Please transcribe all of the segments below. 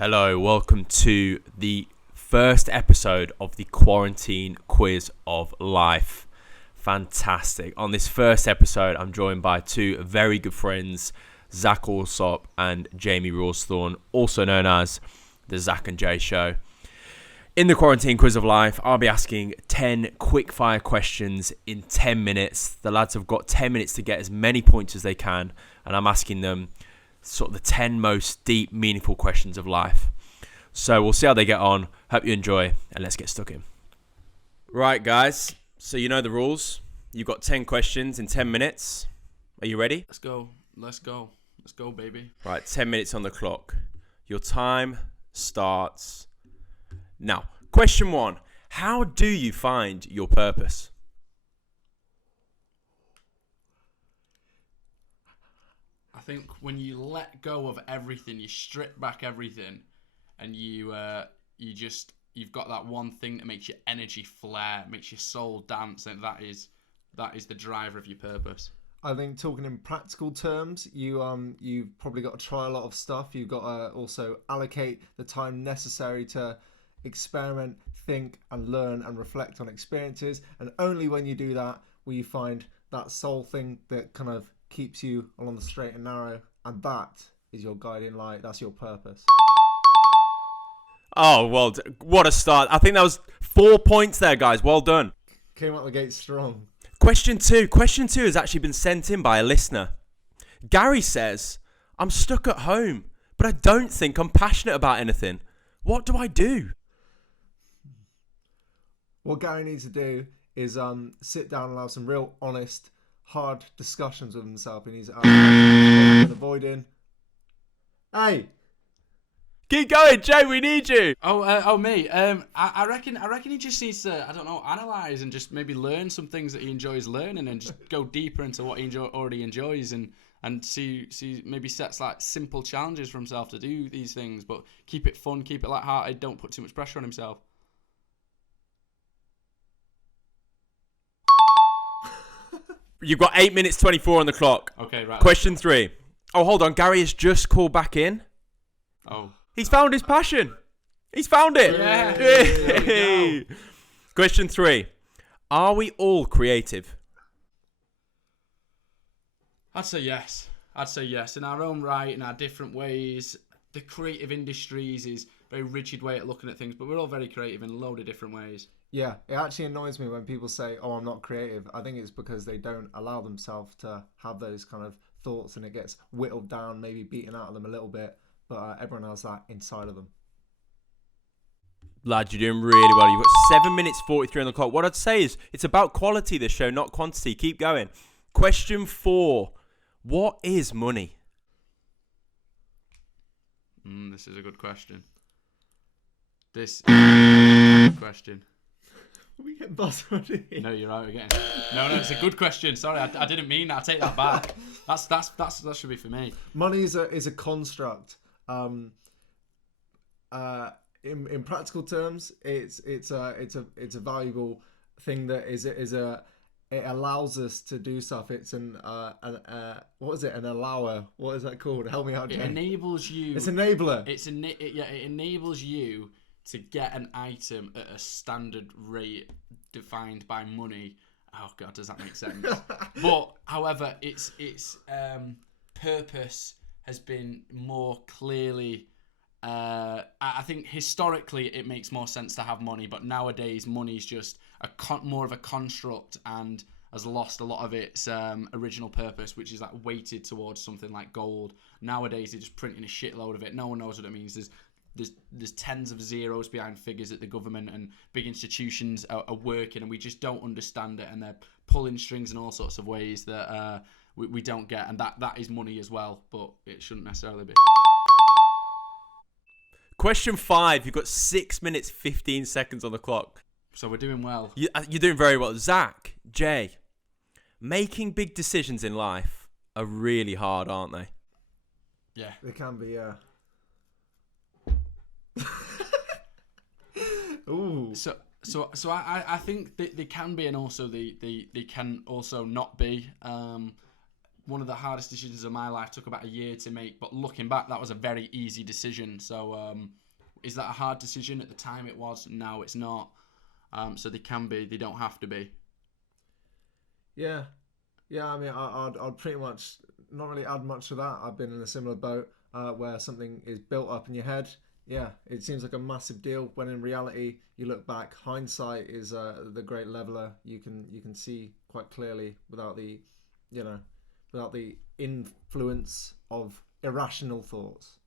Hello, welcome to the first episode of the Quarantine Quiz of Life. Fantastic. On this first episode, I'm joined by two very good friends, Zac Allsop and Jamie Rawsthorne, also known as the Zac and Jay Show. In the Quarantine Quiz of Life, I'll be asking 10 quick-fire questions in 10 minutes. The lads have got 10 minutes to get as many points as they can, and I'm asking them sort of the 10 most deep, meaningful questions of life. So we'll see how they get on. Hope you enjoy, and let's get stuck in. Right, guys. So you know the rules. You've got 10 questions in 10 minutes. Are you ready? Let's go. Let's go, baby. Right, 10 minutes on the clock. Your time starts now. Question 1. How do you find your purpose? I think when you let go of everything, you strip back everything, and you've got that one thing that makes your energy flare, makes your soul dance, and that is the driver of your purpose. I think talking in practical terms, you've probably got to try a lot of stuff. You've got to also allocate the time necessary to experiment, think, and learn and reflect on experiences. And only when you do that will you find that soul thing that kind of keeps you along the straight and narrow, and that is your guiding light. That's your purpose. Oh, well, what a start. I think that was 4 points there, guys. Well done. Came out the gate strong. Question 2. Question 2 has actually been sent in by a listener. Gary says, I'm stuck at home, but I don't think I'm passionate about anything. What do I do? What Gary needs to do is sit down and have some real honest, hard discussions with himself. He needs to avoiding. Hey! Keep going, Jay, we need you. Me. I reckon he just needs to, analyse and just maybe learn some things that he enjoys learning, and just go deeper into what he already enjoys, and see maybe sets like simple challenges for himself to do these things, but keep it fun, keep it lighthearted, don't put too much pressure on himself. You've got 8 minutes 24 on the clock. Okay, right. Question 3. Oh, hold on. Gary has just called back in. Oh. He's found his passion. He's found it. Yeah. Yay. Question 3. Are we all creative? I'd say yes. In our own right, in our different ways. The creative industries is a very rigid way at looking at things, but we're all very creative in a load of different ways. Yeah, it actually annoys me when people say, oh, I'm not creative. I think it's because they don't allow themselves to have those kind of thoughts, and it gets whittled down, maybe beaten out of them a little bit, but everyone has that inside of them. Lad, you're doing really well. You've got 7 minutes 43 on the clock. What I'd say is it's about quality, this show, not quantity. Keep going. Question 4. What is money? This is a good question. This is a good question. We get buzzwordy. No, you're right. We're getting. No, it's a good question. Sorry, I didn't mean that. I take that back. That should be for me. Money is a construct. In practical terms, it's a valuable thing that it allows us to do stuff. It's an what is it? An allower. What is that called? Help me out, Jay. It enables you. It's enabler. It enables you to get an item at a standard rate defined by money. Oh God, does that make sense? But however, its purpose has been more clearly. I think historically it makes more sense to have money, but nowadays money is just more of a construct and has lost a lot of its original purpose, which is like weighted towards something like gold. Nowadays they're just printing a shitload of it. No one knows what it means. There's tens of zeros behind figures that the government and big institutions are working, and we just don't understand it, and they're pulling strings in all sorts of ways that we don't get, and that is money as well, but it shouldn't necessarily be. Question 5. You've got 6 minutes 15 seconds on the clock. So we're doing well. You're doing very well. Zac, Jay, making big decisions in life are really hard, aren't they? Yeah. They can be, yeah. Ooh. So I think they can be, and also they can also not be. one of the hardest decisions of my life. Took about a year to make, but looking back, that was a very easy decision. So, is that a hard decision? At the time it was. Now it's not. So they can be. They don't have to be. Yeah. I mean, I'd pretty much not really add much to that. I've been in a similar boat where something is built up in your head. Yeah, it seems like a massive deal when in reality you look back. Hindsight is the great leveler. You can see quite clearly without the influence of irrational thoughts.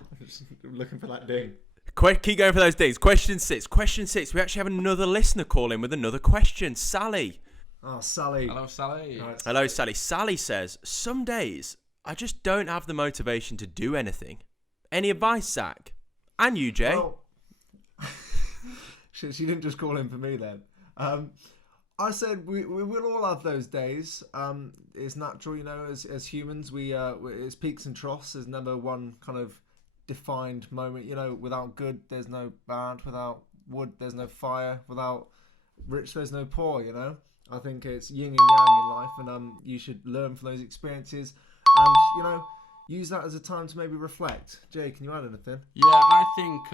I'm just looking for that ding. Keep going for those dings. Question 6. We actually have another listener call in with another question. Sally. Oh, Sally. Hello, Sally. Hello, Sally. Sally says, some days I just don't have the motivation to do anything. Any advice, Zac? And you, Jay? Well, she didn't just call in for me then. I said we will all have those days. It's natural, as humans, it's peaks and troughs. There's never one kind of defined moment. Without good, there's no bad. Without wood, there's no fire. Without rich, there's no poor. I think it's yin and yang in life, and you should learn from those experiences, and use that as a time to maybe reflect. Jay, can you add anything? Yeah, I think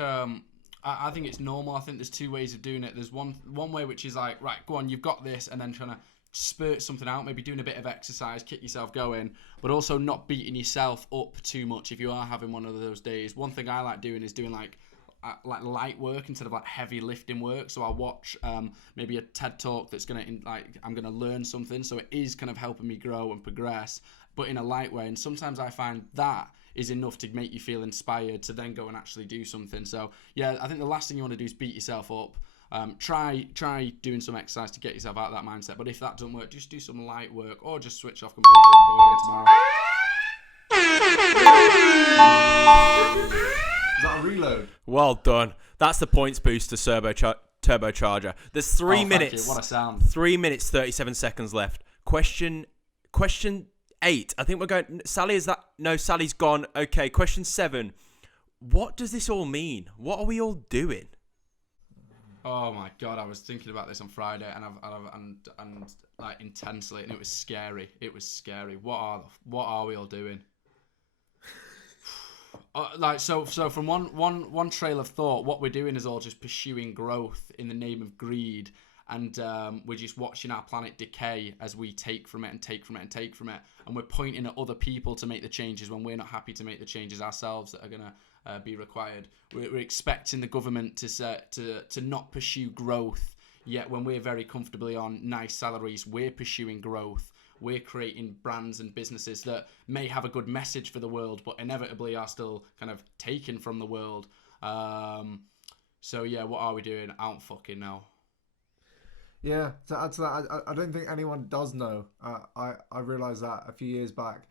I think it's normal. I think there's two ways of doing it. There's one way which is like, right, go on, you've got this, and then trying to spurt something out, maybe doing a bit of exercise, kick yourself going, but also not beating yourself up too much if you are having one of those days. One thing I like doing is doing like light work instead of like heavy lifting work. So I'll watch maybe a TED talk that's I'm gonna learn something, so it is kind of helping me grow and progress, but in a light way. And sometimes I find that is enough to make you feel inspired to then go and actually do something. So yeah, I think the last thing you want to do is beat yourself up. Try doing some exercise to get yourself out of that mindset, but if that doesn't work, just do some light work or just switch off completely and go again tomorrow. Is that a reload? Well done. That's the points booster turbocharger. There's 3 minutes. What a sound. 3 minutes 37 seconds left. Question 8. I think we're going. Sally, is that? No, Sally's gone. Okay. Question 7. What does this all mean? What are we all doing? Oh my god, I was thinking about this on Friday and like intensely, and it was scary. What are we all doing? So from one trail of thought, what we're doing is all just pursuing growth in the name of greed, and we're just watching our planet decay as we take from it, and we're pointing at other people to make the changes when we're not happy to make the changes ourselves that are gonna be required. We're expecting the government to not pursue growth, yet when we're very comfortably on nice salaries, we're pursuing growth. We're creating brands and businesses that may have a good message for the world, but inevitably are still kind of taken from the world. So yeah, what are we doing? I don't fucking know. Yeah, to add to that, I don't think anyone does know. I realised that a few years back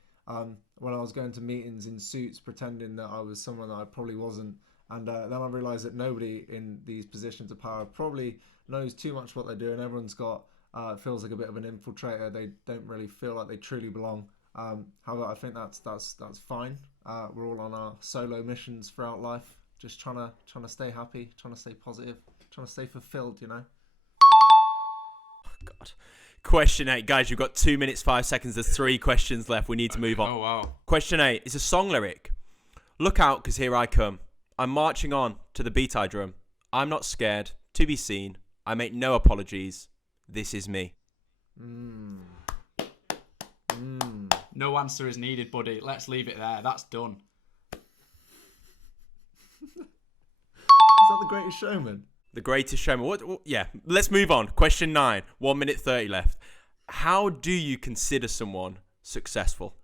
when I was going to meetings in suits pretending that I was someone that I probably wasn't. And then I realised that nobody in these positions of power probably knows too much what they do, and everyone's got feels like a bit of an infiltrator. They don't really feel like they truly belong. However, I think that's fine. We're all on our solo missions throughout life, just trying to stay happy, trying to stay positive, trying to stay fulfilled. Oh God. Question 8, guys. You've got 2 minutes 5 seconds. There's 3 questions left. We need to move on. Oh wow. Question 8 is a song lyric. Look out, 'cause here I come. I'm marching on to the beat I drum. I'm not scared to be seen. I make no apologies. This is me. No answer is needed, buddy. Let's leave it there. That's done. Is that The Greatest Showman? The Greatest Showman. What? Yeah. Let's move on. Question 9. 1 minute 30 left. How do you consider someone successful?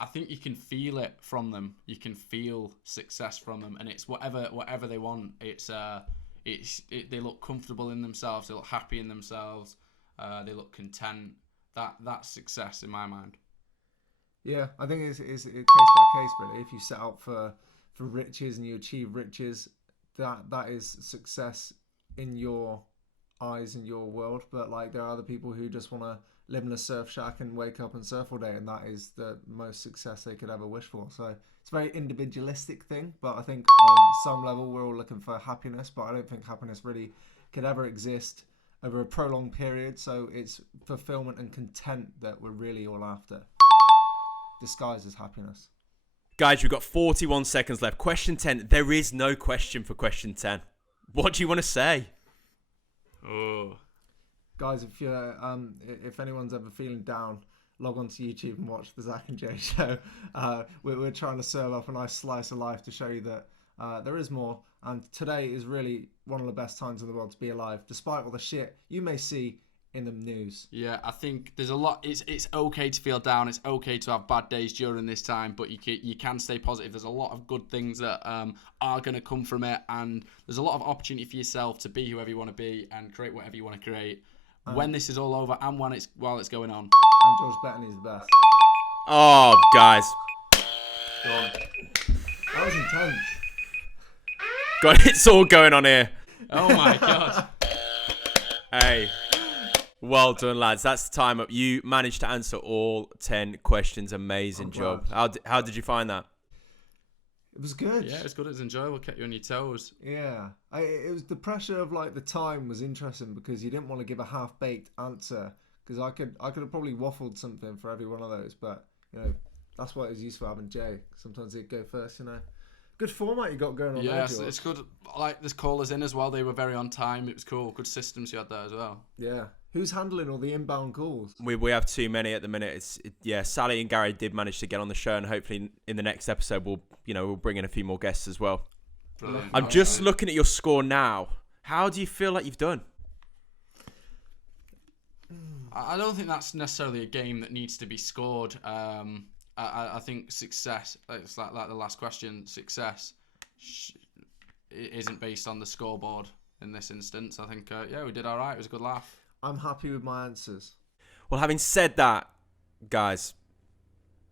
I think you can feel it from them. You can feel success from them, and it's whatever they want. They look comfortable in themselves. They look happy in themselves. They look content. That's success in my mind. Yeah, I think it's case by case, really. If you set out for riches and you achieve riches, that is success in your eyes in your world, but like there are other people who just want to live in a surf shack and wake up and surf all day, and that is the most success they could ever wish for. So it's a very individualistic thing, but I think on some level we're all looking for happiness, but I don't think happiness really could ever exist over a prolonged period. So it's fulfillment and content that we're really all after, disguised as happiness. Guys, we've got 41 seconds left. Question 10. There is no question for question 10. What do you want to say? Oh, guys, if anyone's ever feeling down, log on to YouTube and watch the Zac and Jay Show. We're trying to serve up a nice slice of life to show you that there is more. And today is really one of the best times in the world to be alive, despite all the shit you may see in the news. Yeah, I think there's a lot. It's okay to feel down. It's okay to have bad days during this time, but you can stay positive. There's a lot of good things that are going to come from it, and there's a lot of opportunity for yourself to be whoever you want to be and create whatever you want to create. When this is all over and while it's going on. And George Bettany is the best. Oh, guys. That was intense. God, it's all going on here. Oh my God. Hey. Well done, lads. That's the time up. You managed to answer all 10 questions. Amazing job. How did you find that? It was good. Yeah, it's good. It's enjoyable. Kept you on your toes. Yeah. It was the pressure of like the time was interesting because you didn't want to give a half-baked answer, because I could have probably waffled something for every one of those, but you know, that's why it was useful having Jay. Sometimes he'd go first, you know. Good format you got going on there, George. It's good. Like, there's callers in as well. They were very on time. It was cool. Good systems you had there as well. Yeah. Who's handling all the inbound calls? We have too many at the minute. Sally and Gary did manage to get on the show, and hopefully in the next episode we'll bring in a few more guests as well. Brilliant. I'm just looking at your score now. How do you feel like you've done? I don't think that's necessarily a game that needs to be scored. I think success, it's like the last question, success isn't based on the scoreboard in this instance. I think, we did all right. It was a good laugh. I'm happy with my answers. Well, having said that, guys,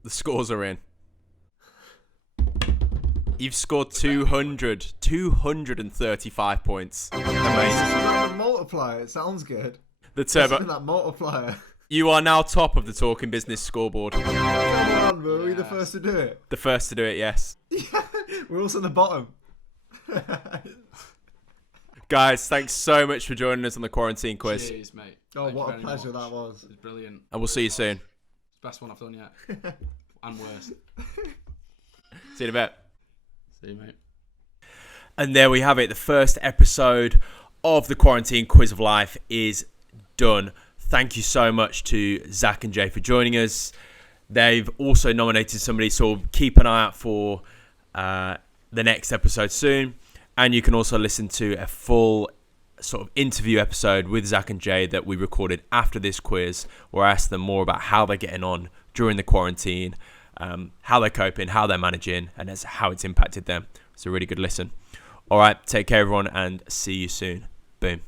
the scores are in. You've scored 235 points. Amazing. The multiplier, it sounds good. The turbo. That multiplier. You are now top of the Talking Business scoreboard. Come on, were we the first to do it? The first to do it, yes. Yeah, we're also the bottom. Guys, thanks so much for joining us on the quarantine quiz. Cheers, mate. Oh, Thank what you a very pleasure much. that was. It was brilliant. And we'll see you soon. It's the best one I've done yet. And worse. See you in a bit. See you, mate. And there we have it. The first episode of the Quarantine Quiz of Life is done. Thank you so much to Zac and Jay for joining us. They've also nominated somebody, so keep an eye out for the next episode soon. And you can also listen to a full sort of interview episode with Zac and Jay that we recorded after this quiz, where I asked them more about how they're getting on during the quarantine, how they're coping, how they're managing, and how it's impacted them. It's a really good listen. All right, take care, everyone, and see you soon. Boom.